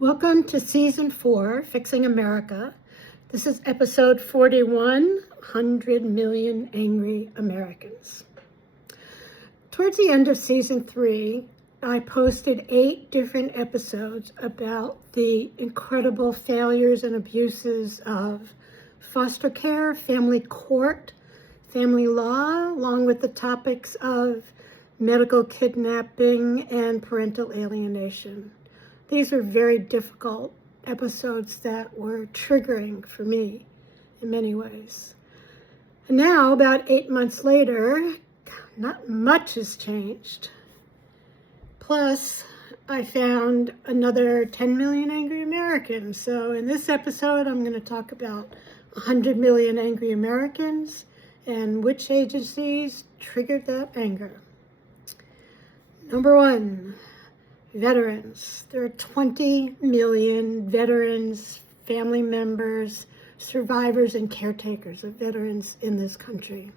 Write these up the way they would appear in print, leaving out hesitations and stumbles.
Welcome to Season 4, Fixing America. This is episode 41, 100 Million Angry Americans. Towards the end of Season 3, I posted 8 different episodes about the incredible failures and abuses of foster care, family court, family law, along with the topics of medical kidnapping and parental alienation. These were very difficult episodes that were triggering for me in many ways. And now, about 8 months later, not much has changed. Plus, I found another 10 million angry Americans. So in this episode, I'm going to talk about 100 million angry Americans and which agencies triggered that anger. Number 1. Veterans. There are 20 million veterans, family members, survivors, and caretakers of veterans in this country.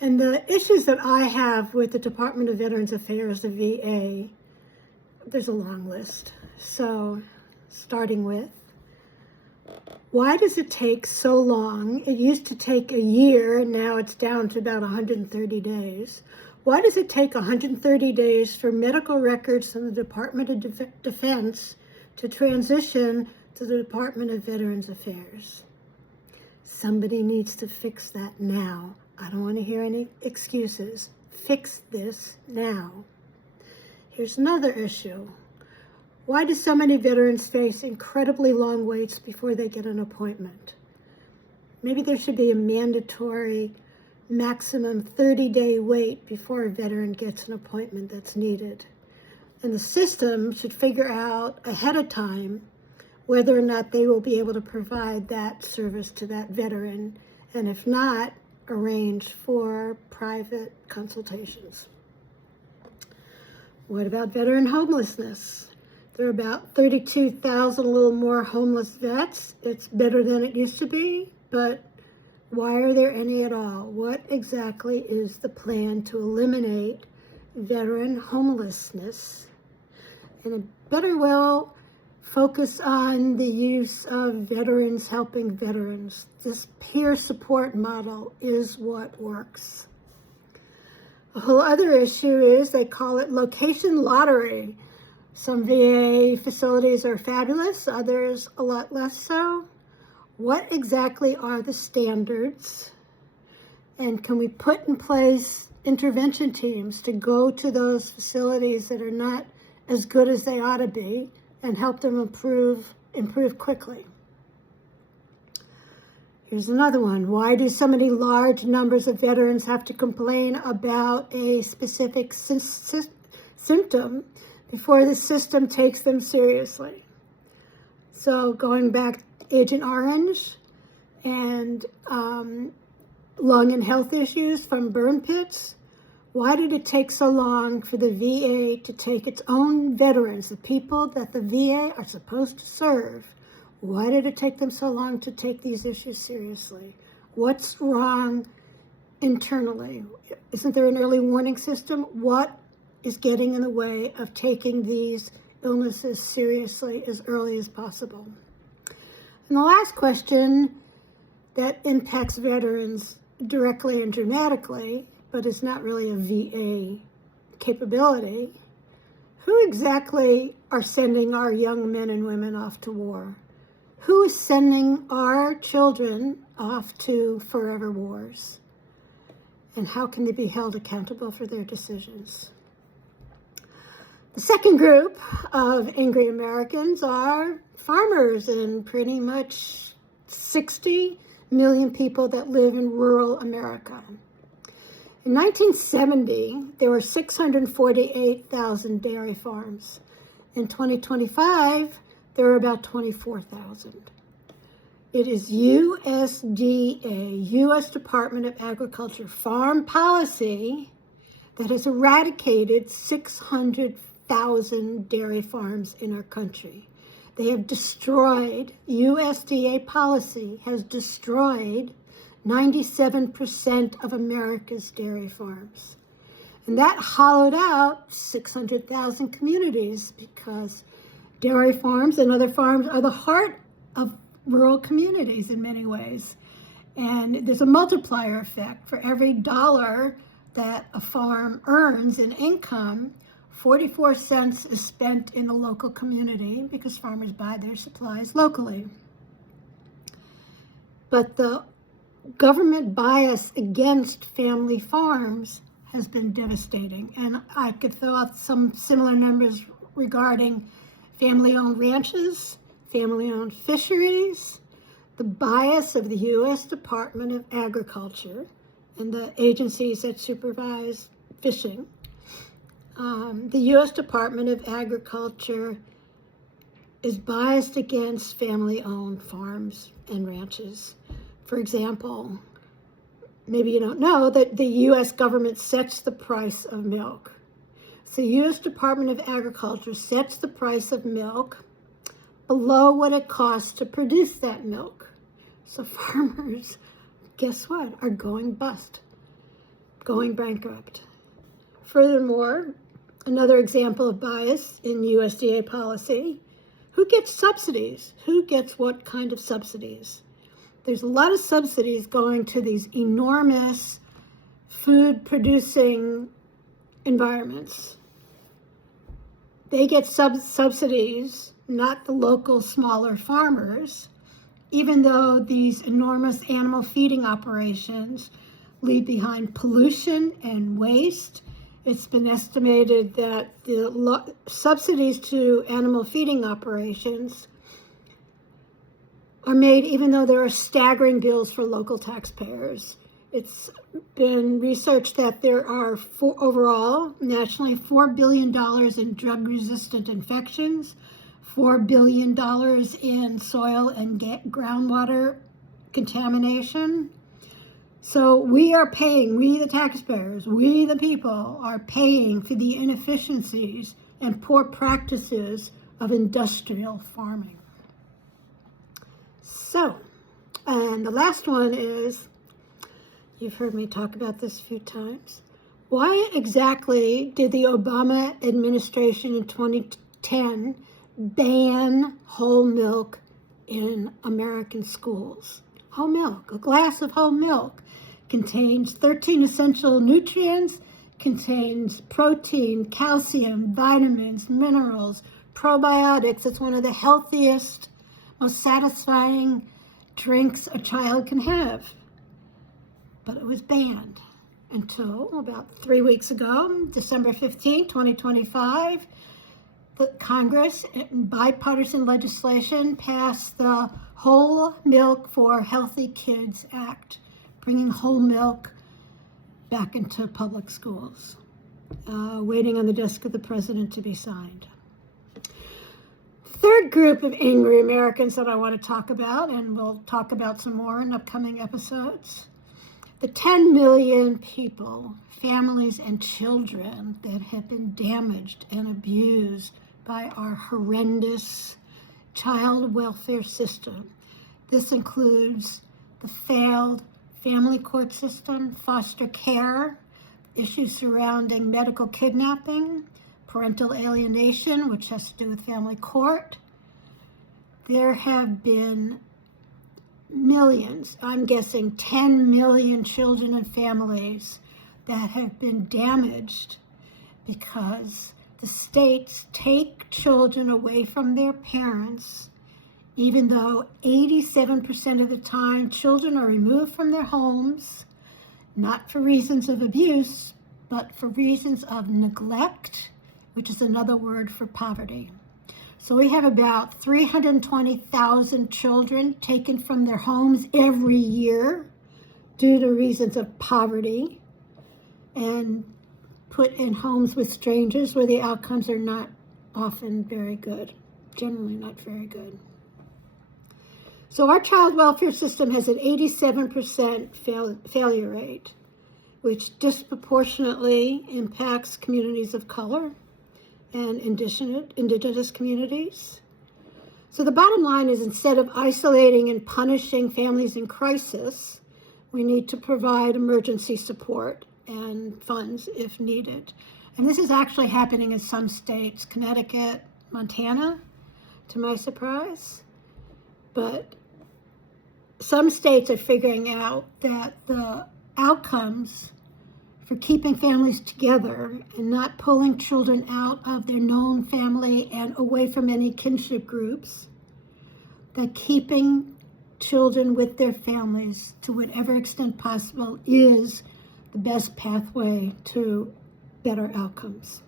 And the issues that I have with the Department of Veterans Affairs, the VA, there's a long list. So, starting with, why does it take so long? It used to take a year, and now it's down to about 130 days. Why does it take 130 days for medical records from the Department of Defense to transition to the Department of Veterans Affairs? Somebody needs to fix that now. I don't want to hear any excuses. Fix this now. Here's another issue. Why do so many veterans face incredibly long waits before they get an appointment? Maybe there should be a mandatory maximum 30-day wait before a veteran gets an appointment that's needed. And the system should figure out ahead of time whether or not they will be able to provide that service to that veteran, and if not, arrange for private consultations. What about veteran homelessness? There are about 32,000, a little more homeless vets. It's better than it used to be, but why are there any at all? What exactly is the plan to eliminate veteran homelessness? And it better well focus on the use of veterans helping veterans. This peer support model is what works. A whole other issue is they call it location lottery. Some VA facilities are fabulous, others a lot less so. What exactly are the standards? And can we put in place intervention teams to go to those facilities that are not as good as they ought to be and help them improve quickly? Here's another one. Why do so many large numbers of veterans have to complain about a specific symptom before the system takes them seriously? So going back Agent Orange and lung and health issues from burn pits. Why did it take so long for the VA to take its own veterans, the people that the VA are supposed to serve? Why did it take them so long to take these issues seriously? What's wrong internally? Isn't there an early warning system? What is getting in the way of taking these illnesses seriously as early as possible? And the last question that impacts veterans directly and dramatically, but is not really a VA capability, who exactly are sending our young men and women off to war? Who is sending our children off to forever wars? And how can they be held accountable for their decisions? The second group of angry Americans are farmers and pretty much 60 million people that live in rural America. In 1970, there were 648,000 dairy farms. In 2025, there are about 24,000. It is USDA, U.S. Department of Agriculture farm policy that has eradicated 600,000 dairy farms in our country. They have destroyed, USDA policy has destroyed 97% of America's dairy farms. And that hollowed out 600,000 communities because Dairy farms and other farms are the heart of rural communities in many ways. And there's a multiplier effect. For every dollar that a farm earns in income, 44 cents is spent in the local community because farmers buy their supplies locally. But the government bias against family farms has been devastating. And I could throw out some similar numbers regarding family-owned ranches, family-owned fisheries, the bias of the U.S. Department of Agriculture and the agencies that supervise fishing. The U.S. Department of Agriculture is biased against family-owned farms and ranches. For example, maybe you don't know that the U.S. government sets the price of milk. So the U.S. Department of Agriculture sets the price of milk below what it costs to produce that milk. So farmers, guess what, are going bust, going bankrupt. Furthermore, another example of bias in USDA policy, who gets subsidies? Who gets what kind of subsidies? There's a lot of subsidies going to these enormous food-producing environments. They get subsidies, not the local smaller farmers, even though these enormous animal feeding operations leave behind pollution and waste. It's been estimated that the subsidies to animal feeding operations are made even though there are staggering bills for local taxpayers. It's been researched that there are overall, nationally, $4 billion in drug-resistant infections, $4 billion in soil and groundwater contamination. So we are paying, we the taxpayers, we the people are paying for the inefficiencies and poor practices of industrial farming. So, and the last one is, you've heard me talk about this a few times. Why exactly did the Obama administration in 2010 ban whole milk in American schools? Whole milk, a glass of whole milk contains 13 essential nutrients, contains protein, calcium, vitamins, minerals, probiotics. It's one of the healthiest, most satisfying drinks a child can have. But it was banned until about 3 weeks ago, December 15, 2025, the Congress, in bipartisan legislation, passed the Whole Milk for Healthy Kids Act, bringing whole milk back into public schools, waiting on the desk of the president to be signed. Third group of angry Americans that I want to talk about, and we'll talk about some more in upcoming episodes, the 10 million people, families and children that have been damaged and abused by our horrendous child welfare system. This includes the failed family court system, foster care, issues surrounding medical kidnapping, parental alienation, which has to do with family court. There have been millions, I'm guessing 10 million children and families that have been damaged because the states take children away from their parents, even though 87% of the time children are removed from their homes, not for reasons of abuse, but for reasons of neglect, which is another word for poverty. So we have about 320,000 children taken from their homes every year due to reasons of poverty and put in homes with strangers where the outcomes are not often very good, generally not very good. So our child welfare system has an 87% failure rate, which disproportionately impacts communities of color and indigenous communities. So the bottom line is, instead of isolating and punishing families in crisis, we need to provide emergency support and funds if needed. And this is actually happening in some states, Connecticut, Montana. to my surprise. But some states are figuring out that the outcomes for keeping families together and not pulling children out of their known family and away from any kinship groups, that keeping children with their families to whatever extent possible is the best pathway to better outcomes.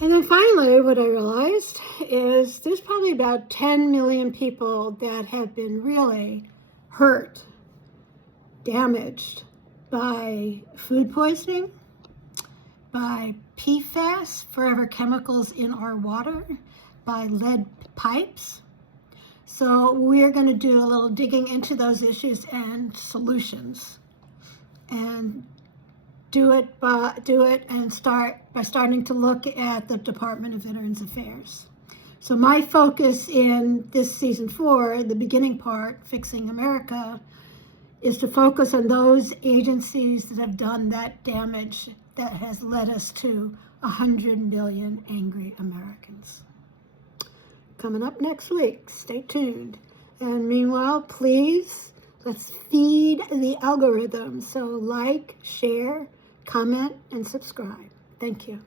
And then finally, what I realized is there's probably about 10 million people that have been really hurt, damaged by food poisoning, by PFAS, forever chemicals in our water, by lead pipes. So we're going to do a little digging into those issues and solutions, and do it and start by starting to look at the Department of Veterans Affairs. So my focus in this season 4, the beginning part, Fixing America, is to focus on those agencies that have done that damage that has led us to 100 million angry Americans. Coming up next week, stay tuned. And meanwhile, please, let's feed the algorithm. So like, share, comment, and subscribe. Thank you.